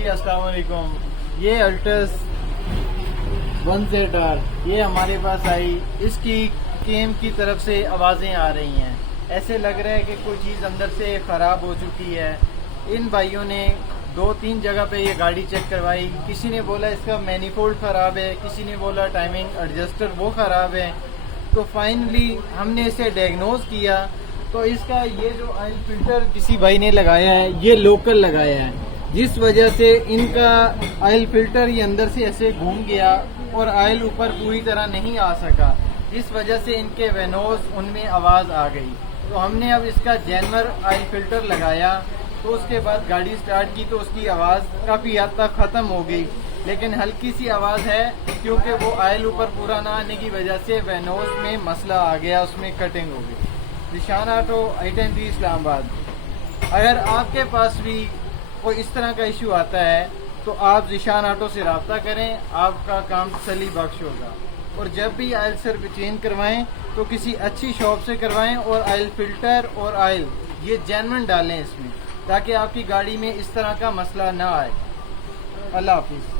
جی السلام علیکم. یہ الٹس 1ZR یہ ہمارے پاس آئی. اس کی کیم کی طرف سے آوازیں آ رہی ہیں. ایسے لگ رہا ہے کہ کوئی چیز اندر سے خراب ہو چکی ہے. ان بھائیوں نے 2-3 جگہ پہ یہ گاڑی چیک کروائی. کسی نے بولا اس کا مینیفولڈ خراب ہے, کسی نے بولا ٹائمنگ ایڈجسٹر وہ خراب ہے. تو فائنلی ہم نے اسے ڈائگنوز کیا. تو اس کا یہ جو آئل فلٹر کسی بھائی نے لگایا ہے یہ لوکل لگایا ہے, جس وجہ سے ان کا آئل فلٹر یہ اندر سے ایسے گھوم گیا اور آئل اوپر پوری طرح نہیں آ سکا, جس وجہ سے ان کے وینوز ان میں آواز آ گئی. تو ہم نے اب اس کا جینور آئل فلٹر لگایا. تو اس کے بعد گاڑی سٹارٹ کی تو اس کی آواز کافی حد تک ختم ہو گئی, لیکن ہلکی سی آواز ہے کیونکہ وہ آئل اوپر پورا نہ آنے کی وجہ سے وینوز میں مسئلہ آ گیا, اس میں کٹنگ ہو گئی. ذیشان آٹو I-10 اسلام آباد. اگر آپ کے پاس بھی کوئی اس طرح کا ایشو آتا ہے تو آپ ذیشان آٹو سے رابطہ کریں, آپ کا کام تسلی بخش ہوگا. اور جب بھی آئل سر چینج کروائیں تو کسی اچھی شاپ سے کروائیں, اور آئل فلٹر اور آئل یہ جینون ڈالیں اس میں, تاکہ آپ کی گاڑی میں اس طرح کا مسئلہ نہ آئے. اللہ حافظ.